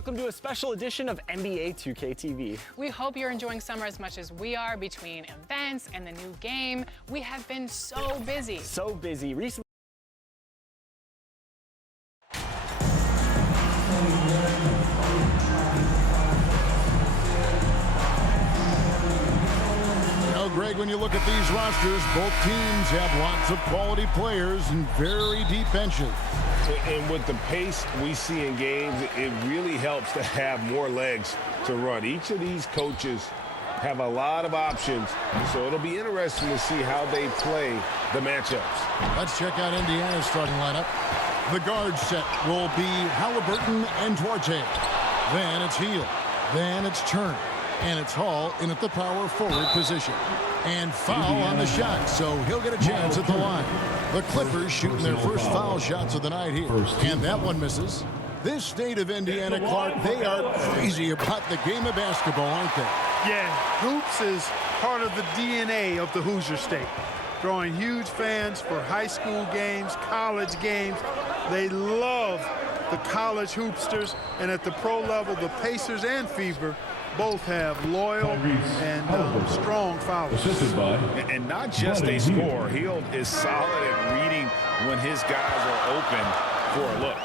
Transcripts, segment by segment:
Welcome to a special edition of NBA 2K TV. We hope you're enjoying summer as much as we are. Between events and the new game, we have been so busy. So busy. Recently. Greg, when you look at these rosters, both teams have lots of quality players and very deep benches. And with the pace we see in games, it really helps to have more legs to run. Each of these coaches have a lot of options, so it'll be interesting to see how they play the matchups. Let's check out Indiana's starting lineup. The guard set will be Halliburton and Duarte. Then it's Hield. Then it's Turner. And it's Hall in at the power forward position. And foul on the shot, so he'll get a chance at the line. The Clippers shooting their first foul shots of the night here. And that one misses. This state of Indiana, Clark, they are crazy about the game of basketball, aren't they? Yeah, hoops is part of the DNA of the Hoosier State. Drawing huge fans for high school games, college games. They love the college hoopsters. And at the pro level, the Pacers and Fever both have loyal and strong followers. And not just a scorer. Hield is solid at reading when his guys are open for a look.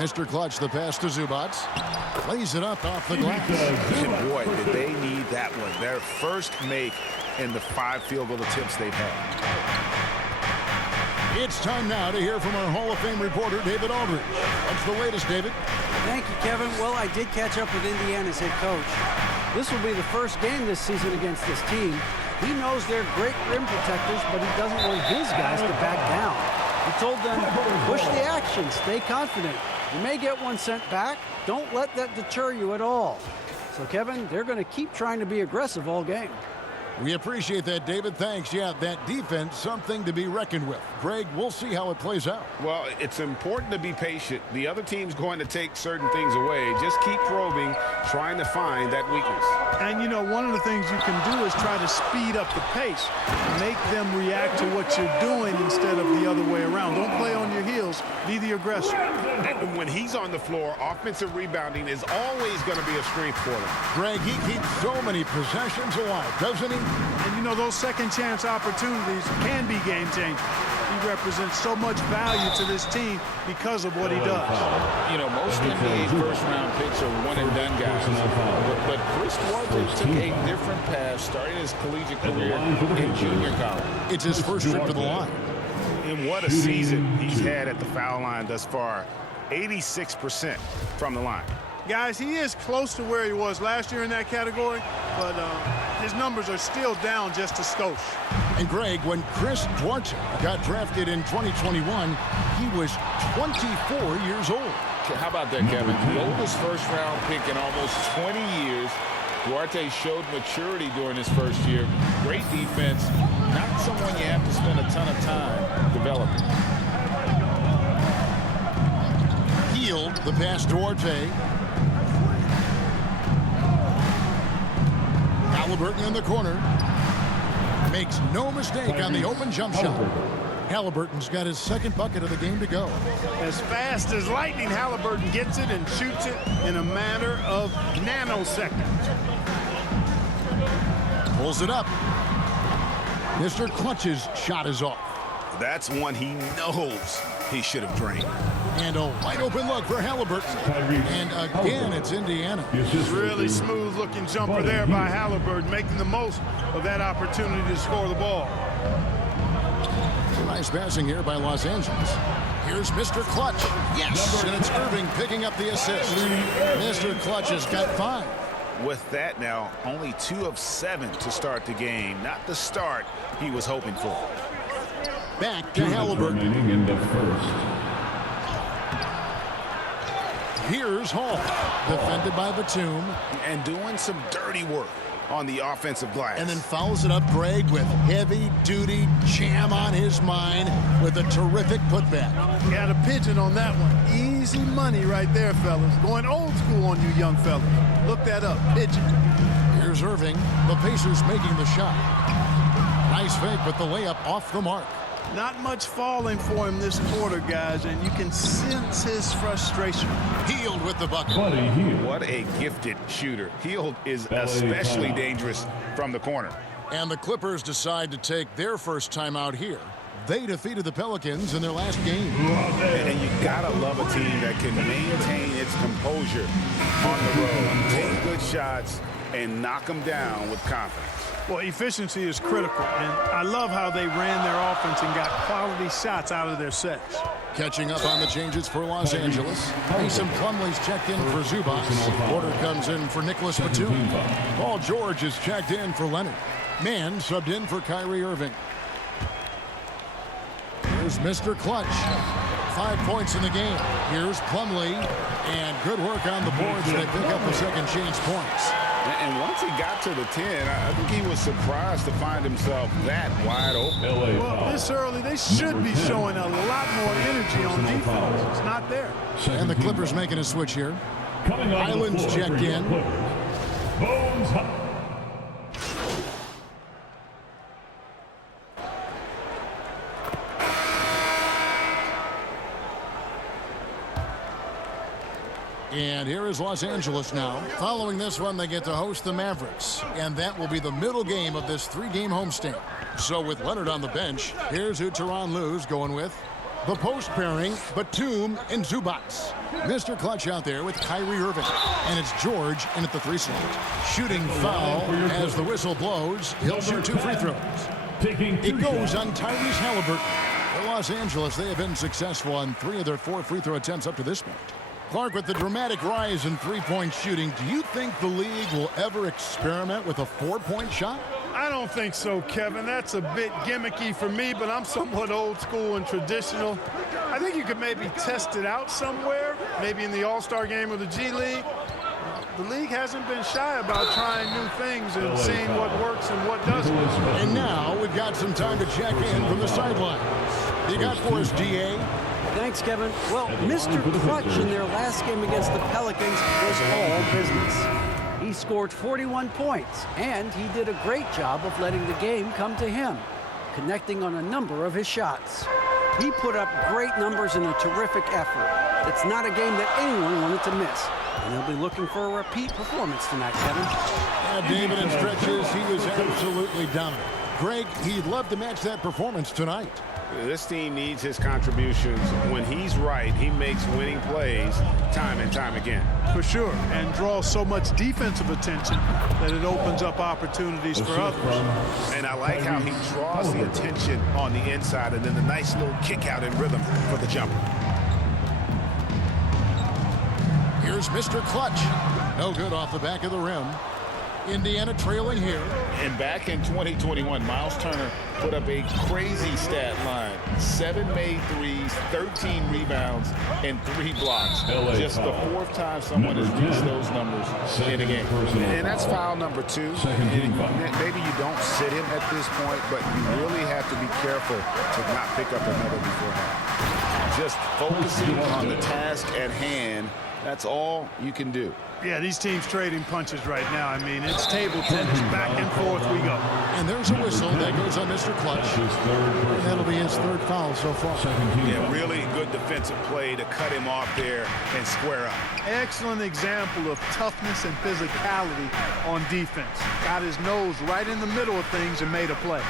Mr. Clutch, the pass to Zubac. Plays it up off the glass. And boy, did they need that one. Their first make in the 5 field goal attempts they've had. It's time now to hear from our Hall of Fame reporter, David Aldridge. What's the latest, David? Thank you, Kevin. Well, I did catch up with Indiana's head coach. This will be the first game this season against this team. He knows they're great rim protectors, but he doesn't want his guys to back down. He told them, push the action, stay confident. You may get one sent back. Don't let that deter you at all. So, Kevin, they're going to keep trying to be aggressive all game. We appreciate that, David. Thanks. Yeah, that defense, something to be reckoned with. Greg, we'll see how it plays out. Well, it's important to be patient. The other team's going to take certain things away. Just keep probing, trying to find that weakness. And, you know, one of the things you can do is try to speed up the pace. Make them react to what you're doing instead of the other way around. Don't play on your heels. Be the aggressor. And when he's on the floor, offensive rebounding is always going to be a strength for him. Greg, he keeps so many possessions alive, doesn't he? And, you know, those second-chance opportunities can be game-changing. He represents so much value to this team because of what he does. You know, most NBA first-round picks are one-and-done guys. But Chris Duarte took a different path starting his collegiate career in junior college. It's his first trip to the line. And what a season he's had at the foul line thus far. 86% from the line. Guys, he is close to where he was last year in that category, but his numbers are still down just a skosh. And Greg, when Chris Duarte got drafted in 2021, he was 24 years old. How about that, Kevin? The oldest first-round pick in almost 20 years. Duarte showed maturity during his first year. Great defense. Not someone you have to spend a ton of time developing. Hield, the pass Duarte. Halliburton in the corner. Makes no mistake on the open jump shot. Halliburton's got his second bucket of the game to go. As fast as lightning, Halliburton gets it and shoots it in a matter of nanoseconds. Pulls it up. Mr. Clutch's shot is off. That's one he knows he should have drained. And a wide open look for Halliburton. And again, it's Indiana. Really smooth looking jumper there by Halliburton, making the most of that opportunity to score the ball. Nice passing here by Los Angeles. Here's Mr. Clutch. Yes, and it's Irving picking up the assist. Mr. Clutch has got 5. With that now, only 2 of 7 to start the game. Not the start he was hoping for. Back to Halliburton. In the first. Here's Hall, defended by Batum. And doing some dirty work on the offensive glass. And then fouls it up, Greg, with heavy-duty jam on his mind with a terrific putback. Got a pigeon on that one. Easy money right there, fellas. Going old school on you young fellas. Look that up, pigeon. Here's Irving, the Pacers making the shot. Nice fake, but the layup off the mark. Not much falling for him this quarter, guys, and you can sense his frustration. Hield with the bucket. What a gifted shooter. Hield is especially dangerous from the corner. And the Clippers decide to take their first time out here. They defeated the Pelicans in their last game. And you gotta love a team that can maintain its composure on the road, take good shots, and knock them down with confidence. Well, efficiency is critical, and I love how they ran their offense and got quality shots out of their sets. Catching up on the changes for Los Angeles. Mason Plumlee's checked in for Zubac. Porter comes in for Nicholas Batum. Paul George is checked in for Leonard. Mann subbed in for Kyrie Irving. Here's Mr. Clutch. 5 points in the game. Here's Plumlee. And good work on the boards. They pick up the second chance points. And once he got to the 10, I think he was surprised to find himself that wide open. Well, this early, they should be showing a lot more energy on defense. It's not there. And the Clippers making a switch here. Island's checked in. Bones Hyland. And here is Los Angeles now. Following this one, they get to host the Mavericks. And that will be the middle game of this 3-game homestand. So with Leonard on the bench, here's who Tyronn Lue's going with. The post pairing, Batum and Zubac. Mr. Clutch out there with Kyrie Irving. And it's George in at the 3 slot. Shooting foul as the whistle blows. He'll shoot 2 free throws. It goes on Tyrese Halliburton. For Los Angeles, they have been successful on 3 of their 4 free throw attempts up to this point. Clark, with the dramatic rise in three-point shooting, do you think the league will ever experiment with a 4-point shot? I don't think so, Kevin. That's a bit gimmicky for me, but I'm somewhat old school and traditional. I think you could maybe test it out somewhere, maybe in the All-Star game or the G League. The league hasn't been shy about trying new things and seeing what works and what doesn't. And now we've got some time to check in from the sidelines. You got for us, DA? Thanks, Kevin. Well, Mr. Clutch in their last game against the Pelicans was all business. He scored 41 points, and he did a great job of letting the game come to him, connecting on a number of his shots. He put up great numbers in a terrific effort. It's not a game that anyone wanted to miss, and he'll be looking for a repeat performance tonight, Kevin. Yeah, David, in stretches, he was absolutely dominant. Greg, he'd love to match that performance tonight. This team needs his contributions. When he's right, he makes winning plays time and time again. For sure, and draws so much defensive attention that it opens up opportunities for others. And I like how he draws the attention on the inside and then the nice little kick out in rhythm for the jumper. Here's Mr. Clutch. No good off the back of the rim. Indiana trailing here. And back in 2021, Miles Turner put up a crazy stat line. 7 made threes, 13 rebounds, and 3 blocks. Just the 4th time someone has reached those numbers in a game. And that's foul number 2. Maybe you don't sit him at this point, but you really have to be careful to not pick up another beforehand. Just focusing on the task at hand, that's all you can do. Yeah, these teams trading punches right now. I mean, it's table tennis. Back and forth we go. And there's a whistle that goes on Mr. Clutch. And that'll be his 3rd foul so far. Yeah, really good defensive play to cut him off there and square up. Excellent example of toughness and physicality on defense. Got his nose right in the middle of things and made a play.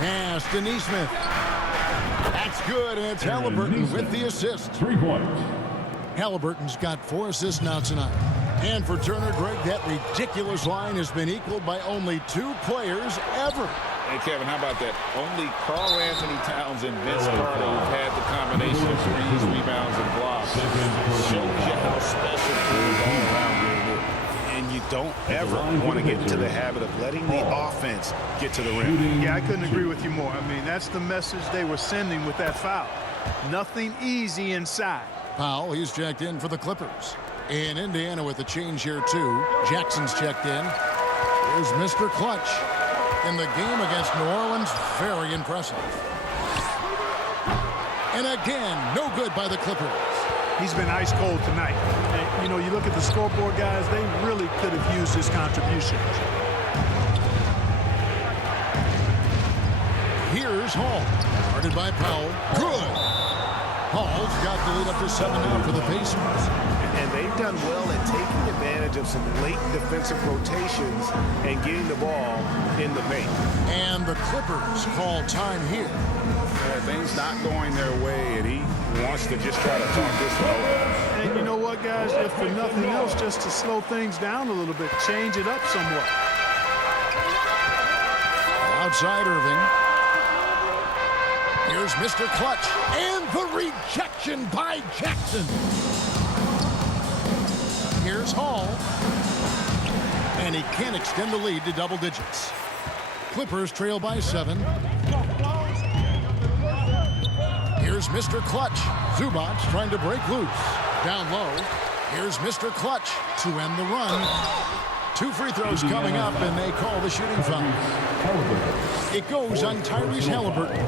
Pass to Neesmith. That's good, and it's Halliburton with the assist. 3 points. Halliburton's got 4 assists now tonight. And for Turner, Greg, that ridiculous line has been equaled by only 2 players ever. Hey, Kevin, how about that? Only Karl Anthony Towns and Vince Carter who've had the combination of threes, rebounds, and blocks. Shows you how special the all-around is. And you don't ever want to get into the habit of letting the offense get to the rim. Yeah, I couldn't agree with you more. I mean, that's the message they were sending with that foul. Nothing easy inside. Powell, he's checked in for the Clippers. In Indiana with a change here, too. Jackson's checked in. Here's Mr. Clutch. In the game against New Orleans, very impressive. And again, no good by the Clippers. He's been ice cold tonight. And, you know, you look at the scoreboard, guys, they really could have used his contributions. Here's Hall. Guarded by Powell. Good. Hall's got the lead up to 7 now for the Pacers. And they've done well at taking advantage of some late defensive rotations and getting the ball in the paint. And the Clippers call time here. Things not going their way, and he wants to just try to talk this one. And you know what, guys? If for nothing else, just to slow things down a little bit, change it up somewhat. Outside Irving. Here's Mr. Clutch. And the rejection by Jackson. Here's Hall. And he can't extend the lead to double digits. Clippers trail by 7. Here's Mr. Clutch. Zubac trying to break loose. Down low. Here's Mr. Clutch to end the run. 2 free throws coming up, and they call the shooting foul. It goes on Tyrese Halliburton.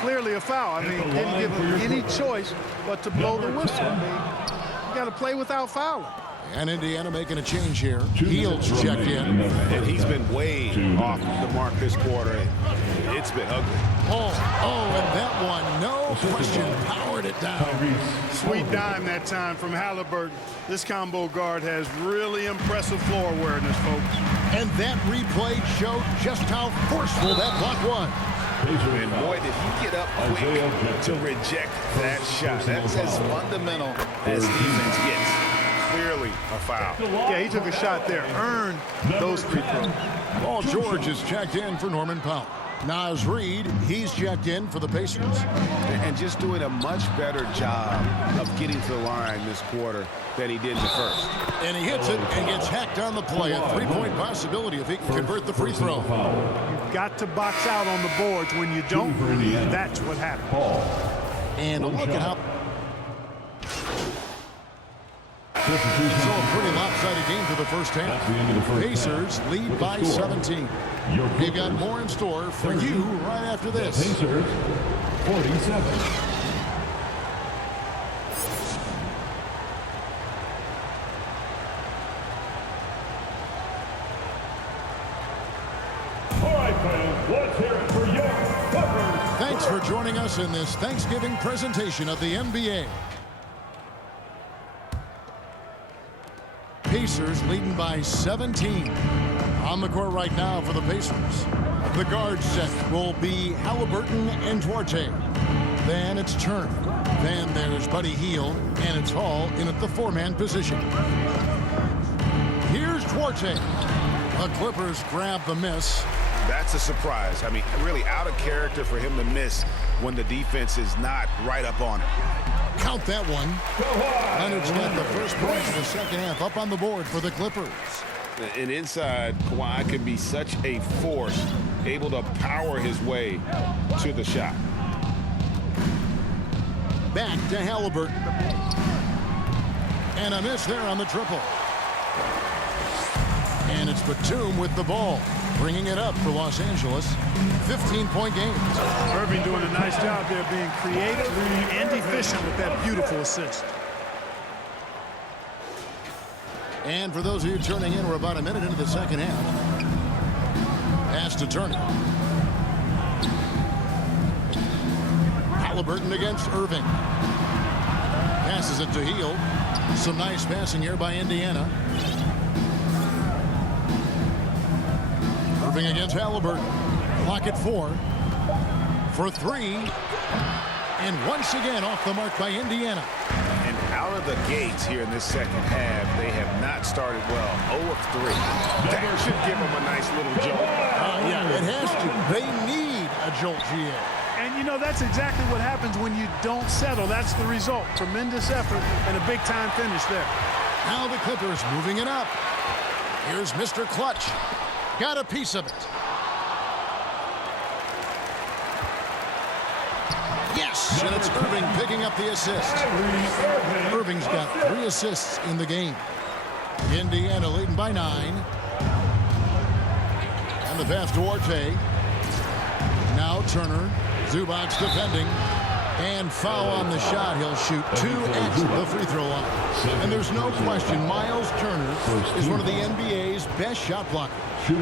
Clearly a foul. I mean, didn't give him any choice but to blow the whistle. I mean, you got to play without fouling. And Indiana making a change here. Heald's checked in. And he's been way off the mark this quarter. It's been ugly. Oh, and that one, no question, powered it down. Sweet dime that time from Halliburton. This combo guard has really impressive floor awareness, folks. And that replay showed just how forceful that block was. And boy, did he get up quick to reject that shot. That's as fundamental as defense gets. Clearly a foul. Yeah, he took a shot there, earned those free throws. Paul George is checked in for Norman Powell. Naz Reid, he's checked in for the Pacers. And just doing a much better job of getting to the line this quarter than he did in the first. And he hits it and gets hacked on the play. A 3-point possibility if he can convert the free throw. You've got to box out on the boards. When you don't, that's what happens. And look at how... So a pretty lopsided game for the first half. Pacers lead by 17. We've got more in store for you right after this. Pacers 47. All right, fans, let's hear it for your Clippers. Thanks for joining us in this Thanksgiving presentation of the NBA. Pacers leading by 17. On the court right now for the Pacers. The guard set will be Halliburton and Duarte. Then it's Turner. Then there's Buddy Hield, and it's Hall in at the 4-man position. Here's Duarte. The Clippers grab the miss. That's a surprise. I mean, really out of character for him to miss when the defense is not right up on him. Count that one. Leonard's got the first points of the second half up on the board for the Clippers. And inside, Kawhi can be such a force, able to power his way to the shot. Back to Halliburton. And a miss there on the triple. And it's Batum with the ball, bringing it up for Los Angeles. 15-point game. Irving doing a nice job there, being creative and efficient with that beautiful assist. And for those of you turning in, we're about a minute into the second half. Pass to Turner. Halliburton against Irving. Passes it to Hield. Some nice passing here by Indiana. Irving against Halliburton. Clock at 4. For 3. And once again off the mark by Indiana. And out of the gates here in this second half, they have not started well. 0 of 3. That should give them a nice little jolt. Yeah, it has to. They need a jolt, GA. And, you know, that's exactly what happens when you don't settle. That's the result. Tremendous effort and a big-time finish there. Now the Clippers moving it up. Here's Mr. Clutch. Got a piece of it. Yes, and it's Irving picking up the assist. Irving's got 3 assists in the game. Indiana leading by 9. And the pass to Duarte. Now Turner. Zubac defending. And foul on the shot. He'll shoot 2 at the free throw line. And there's no question Miles Turner is one of the NBA's best shot blockers.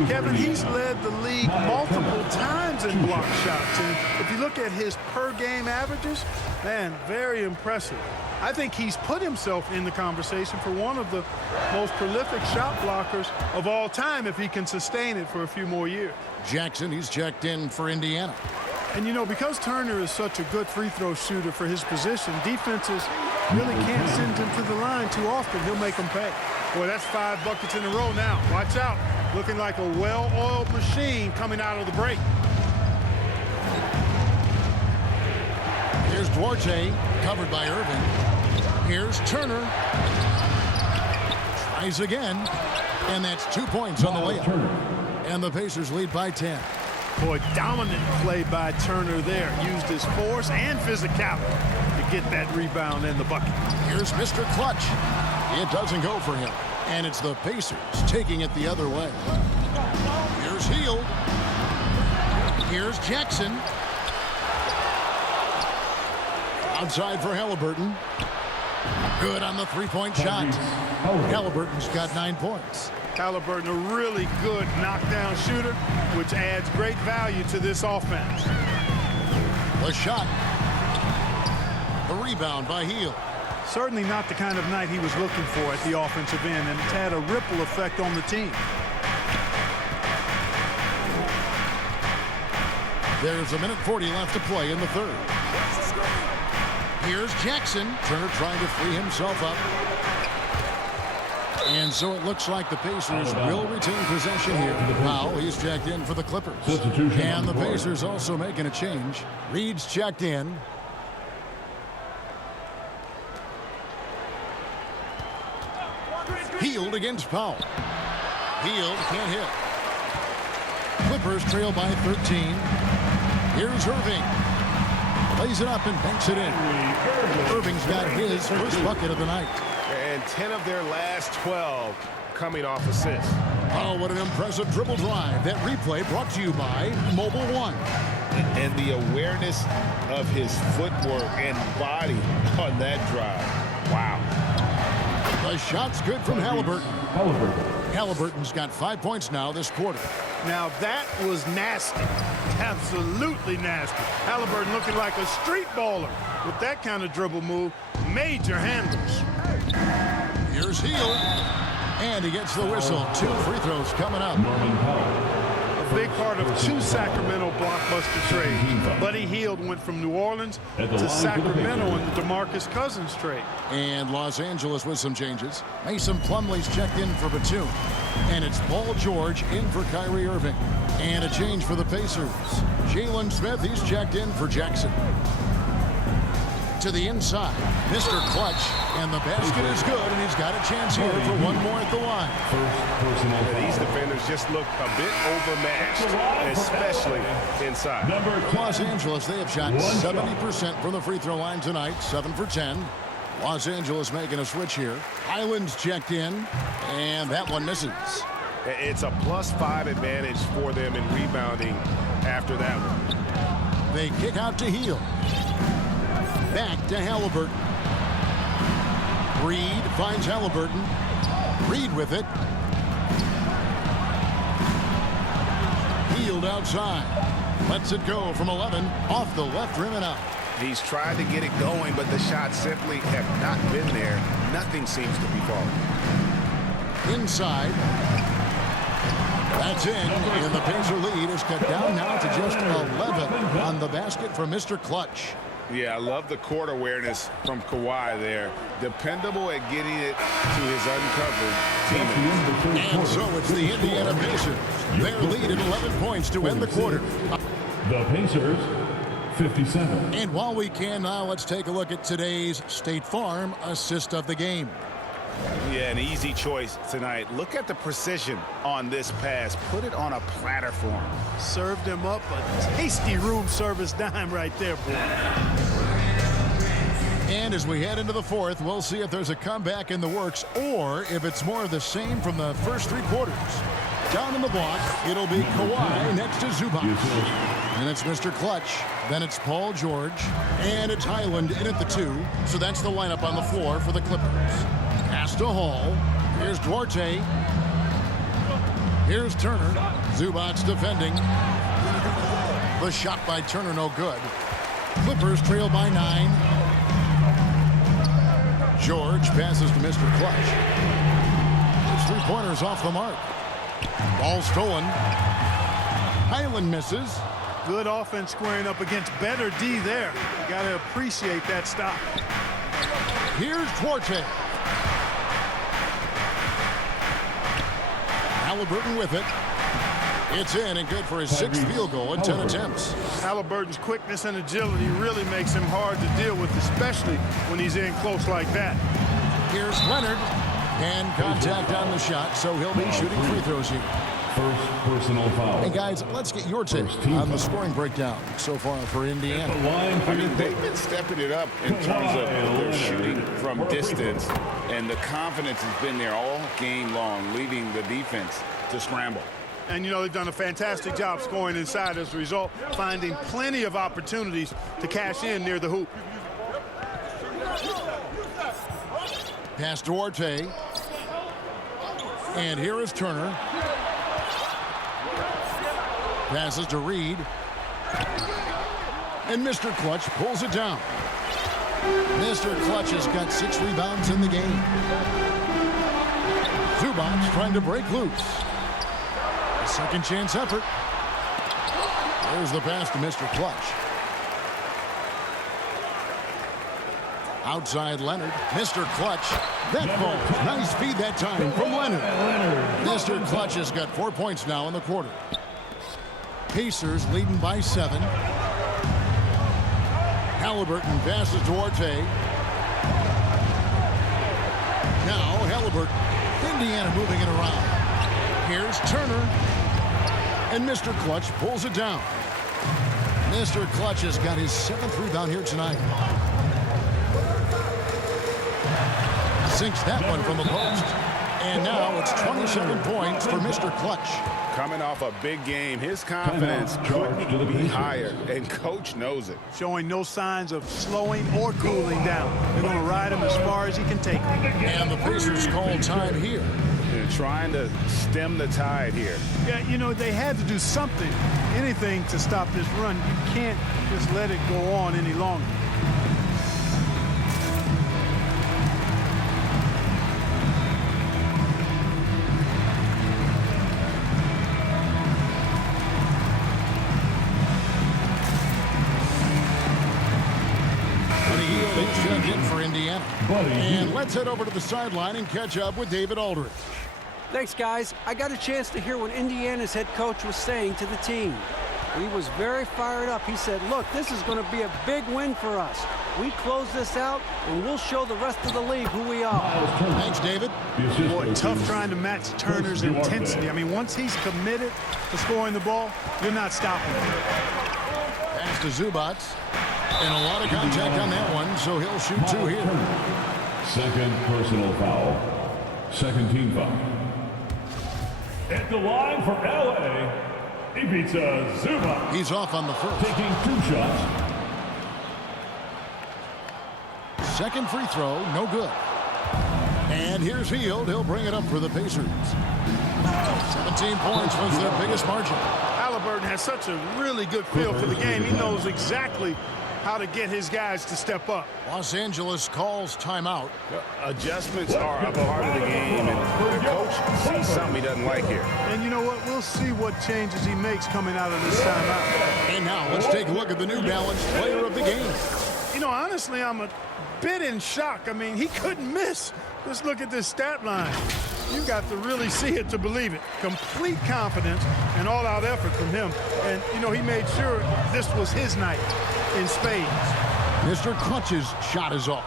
Kevin, he's led the league multiple times in block shots. And if you look at his per-game averages, man, very impressive. I think he's put himself in the conversation for one of the most prolific shot blockers of all time if he can sustain it for a few more years. Jackson, he's checked in for Indiana. And, you know, because Turner is such a good free throw shooter for his position, defenses really can't send him to the line too often. He'll make them pay. Boy, that's 5 buckets in a row now. Watch out. Looking like a well-oiled machine coming out of the break. Here's Duarte, covered by Irving. Here's Turner. Tries again. And that's 2 points on the layup. And the Pacers lead by 10. Boy, dominant play by Turner there. Used his force and physicality to get that rebound and the bucket. Here's Mr. Clutch. It doesn't go for him. And it's the Pacers taking it the other way. Here's Hield. Here's Jackson. Outside for Halliburton. Good on the three-point shot. Halliburton's got 9 points. Halliburton, a really good knockdown shooter, which adds great value to this offense. The shot. The rebound by Hield. Certainly not the kind of night he was looking for at the offensive end, and it's had a ripple effect on the team. There's 1:40 left to play in the third. Here's Jackson. Turner trying to free himself up. And so it looks like the Pacers will retain possession here. Powell, he's checked in for the Clippers. And the Pacers also making a change. Reed's checked in. Hield against Powell. Hield can't hit. Clippers trail by 13. Here's Irving. Lays it up and banks it in. Irving's got his first bucket of the night. And 10 of their last 12 coming off assists. Oh, what an impressive dribble drive. That replay brought to you by Mobile One. And the awareness of his footwork and body on that drive. Wow. The shot's good from Halliburton. Halliburton's got 5 points now this quarter. Now that was nasty. Absolutely nasty. Halliburton looking like a street baller with that kind of dribble move. Major handles. Here's Hield. And he gets the whistle. 2 free throws coming up. A big part of 2 Sacramento blockbuster trades. Buddy Hield went from New Orleans to Sacramento in the DeMarcus Cousins trade. And Los Angeles with some changes. Mason Plumlee's checked in for Batum. And it's Paul George in for Kyrie Irving. And a change for the Pacers. Jalen Smith, he's checked in for Jackson. To the inside, Mr. Clutch, and the basket is good, and he's got a chance here for one more at the line. These defenders just look a bit overmatched, especially inside. Los Angeles, they have shot 70% from the free throw line tonight, 7 for 10. Los Angeles making a switch here. Highland's checked in, and that one misses. It's a +5 advantage for them in rebounding after that one. They kick out to Hield. Back to Halliburton. Reed finds Halliburton. Reed with it. Hield outside. Lets it go from 11. Off the left rim and out. He's tried to get it going, but the shots simply have not been there. Nothing seems to be falling. Inside. That's in. And the Pacer lead is cut down now to just 11 on the basket for Mr. Clutch. Yeah, I love the court awareness from Kawhi there. Dependable at getting it to his uncovered teammates. And so it's the Indiana Pacers. Their lead at 11 points to end the quarter. The Pacers, 57. And while we can now, let's take a look at today's State Farm assist of the game. Yeah, an easy choice tonight. Look at the precision on this pass. Put it on a platter for him. Served him up a tasty room service dime right there, boy. And as we head into the fourth, we'll see if there's a comeback in the works or if it's more of the same from the first 3 quarters. Down in the block, it'll be Kawhi next to Zubac. And it's Mr. Clutch. Then it's Paul George. And it's Highland in at the 2. So that's the lineup on the floor for the Clippers. Pass to Hall. Here's Duarte. Here's Turner. Zubac's defending. The shot by Turner, no good. Clippers trail by 9. George passes to Mr. Clutch. His three-pointers off the mark. Ball stolen. Highland misses. Good offense squaring up against better D there. Got to appreciate that stop. Here's Duarte. Halliburton with it. It's in and good for his 6th field goal in 10 attempts. Halliburton's quickness and agility really makes him hard to deal with, especially when he's in close like that. Here's Leonard. And contact on the shot, so he'll be shooting free throws here. First personal foul. Hey, guys, let's get your take on the scoring breakdown so far for Indiana. I mean, they've been stepping it up in terms of their shooting from distance, and the confidence has been there all game long, leaving the defense to scramble. And, you know, they've done a fantastic job scoring inside as a result, finding plenty of opportunities to cash in near the hoop. Pass Duarte. And here is Turner. Passes to Reed. And Mr. Clutch pulls it down. Mr. Clutch has got 6 rebounds in the game. Zubac trying to break loose. A second chance effort. There's the pass to Mr. Clutch. Outside Leonard. Mr. Clutch. That falls. Nice feed that time from Leonard. Mr. Clutch has got 4 points now in the quarter. Pacers leading by 7. Halliburton passes Duarte. Now Halliburton. Indiana moving it around. Here's Turner. And Mr. Clutch pulls it down. Mr. Clutch has got his 7th rebound here tonight. Sinks that one from the post. And now it's 27 points for Mr. Clutch. Coming off a big game, his confidence couldn't be higher, and Coach knows it. Showing no signs of slowing or cooling down. They're going to ride him as far as he can take him. And the Pacers call time here. They're trying to stem the tide here. Yeah, you know, they had to do something, anything to stop this run. You can't just let it go on any longer. For Indiana. And let's head over to the sideline and catch up with David Aldridge. Thanks, guys. I got a chance to hear what Indiana's head coach was saying to the team. He was very fired up. He said, look, this is going to be a big win for us. We close this out, and we'll show the rest of the league who we are. Thanks, David. Boy, tough trying to match Turner's intensity. I mean, once he's committed to scoring the ball, you're not stopping him. Pass to Zubac. And a lot of contact on that one, so he'll shoot 2 here. Second personal foul. Second team foul. At the line for LA, Ivica Zubac. He's off on the first. Taking 2 shots. Second free throw, no good. And here's Hield. He'll bring it up for the Pacers. 17 points was their biggest margin. Halliburton has such a really good feel for the game. He knows exactly how to get his guys to step up. Los Angeles calls timeout. Adjustments are a part of the game, and the coach sees something he doesn't like here. And you know what? We'll see what changes he makes coming out of this timeout. And now let's take a look at the New Balance player of the game. You know, honestly, I'm a bit in shock. I mean, he couldn't miss. Just look at this stat line. You got to really see it to believe it. Complete confidence and all-out effort from him. And, you know, he made sure this was his night in spades. Mr. Clutch's shot is off.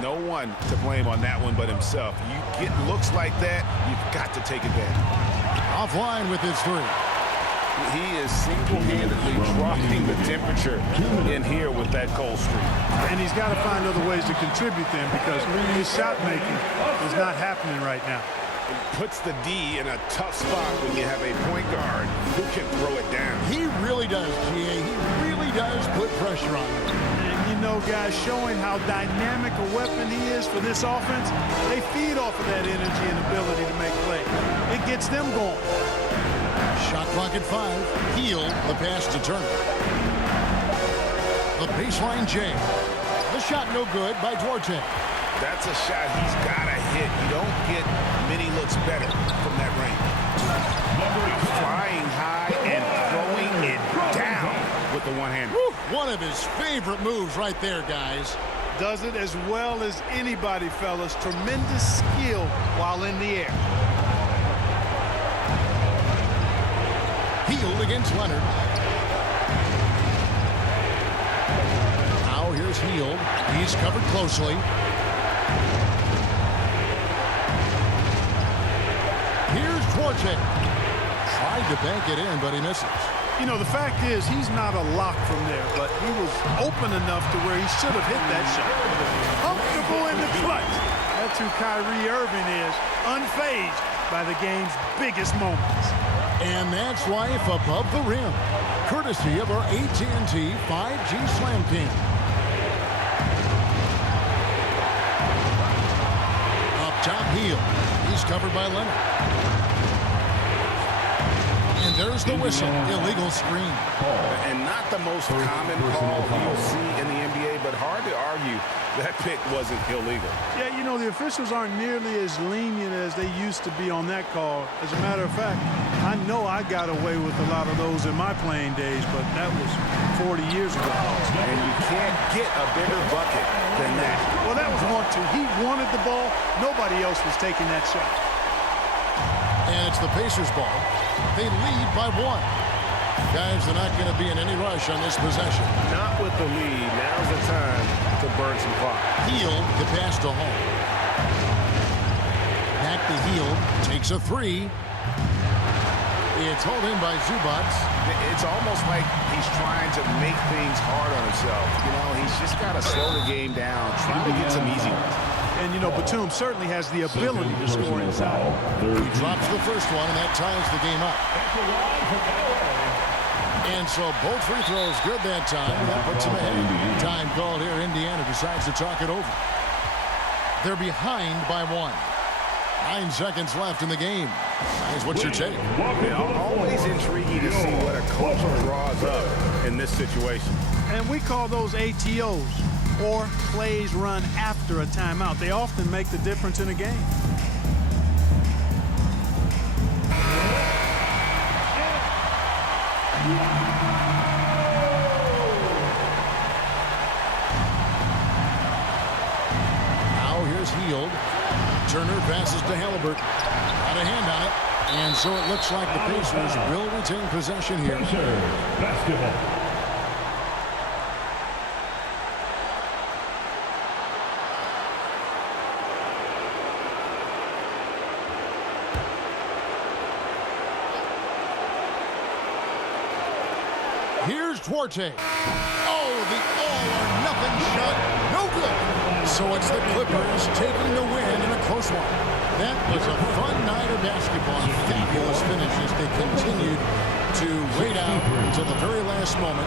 No one to blame on that one but himself. You get looks like that, you've got to take advantage. Offline with his 3. He is single-handedly dropping the temperature in here with that cold streak. And he's got to find other ways to contribute then, because his shot making is not happening right now. It puts the D in a tough spot when you have a point guard who can throw it down. He really does, GA. He really does put pressure on him. And you know, guys, showing how dynamic a weapon he is for this offense, they feed off of that energy and ability to make plays. It gets them going. Shot clock at 5. Heel, the pass to Turner. The baseline J. The shot no good by Duarte. That's a shot he's got to hit. You don't get many looks better from that range. Flying high and throwing it down with the one-hand. One of his favorite moves right there, guys. Does it as well as anybody, fellas. Tremendous skill while in the air. Healed against Leonard. Now here's Healed. He's covered closely. Here's Duarte. Tried to bank it in, but he misses. You know, the fact is he's not a lock from there, but he was open enough to where he should have hit that shot. Comfortable in the clutch. That's who Kyrie Irving is, unfazed by the game's biggest moments. And that's life above the rim, courtesy of our AT&T 5G Slam King. Up top, Heel. He's covered by Leonard. And there's the whistle. Illegal screen. And not the most common call you'll see in the NBA, but hard to argue that pick wasn't illegal. Yeah, you know, the officials aren't nearly as lenient as they used to be on that call. As a matter of fact, I know I got away with a lot of those in my playing days, but that was 40 years ago. And you can't get a bigger bucket than that. Well, that was 1-2. He wanted the ball. Nobody else was taking that shot. And it's the Pacers' ball. They lead by 1. Guys, they're not going to be in any rush on this possession. Not with the lead. Now's the time to burn some clock. Healed, the pass to Hall. Back to Healed, takes a 3. It's hauled in by Zubac. It's almost like he's trying to make things hard on himself. You know, he's just got to slow the game down, try to get some easy ones. And, you know, Batum certainly has the ability to score inside. He drops the first one, and that ties the game up. And so both free throws good that time, and that puts them ahead. Time called here. Indiana decides to talk it over. They're behind by 1. 9 seconds left in the game. Guys, what's your take? Always intriguing to see what a coach draws up in this situation. And we call those ATOs, or plays run after a timeout. They often make the difference in a game. Now here's Healed. Turner passes to Halliburton. Got a hand on it. And so it looks like the Pacers will retain possession here. Basketball. Here's Duarte. Oh, the all-or-nothing shot. No good. So it's the Clippers taking the win in a close one. That was a fun night of basketball. Fabulous finish as they continued to wait out until the very last moment.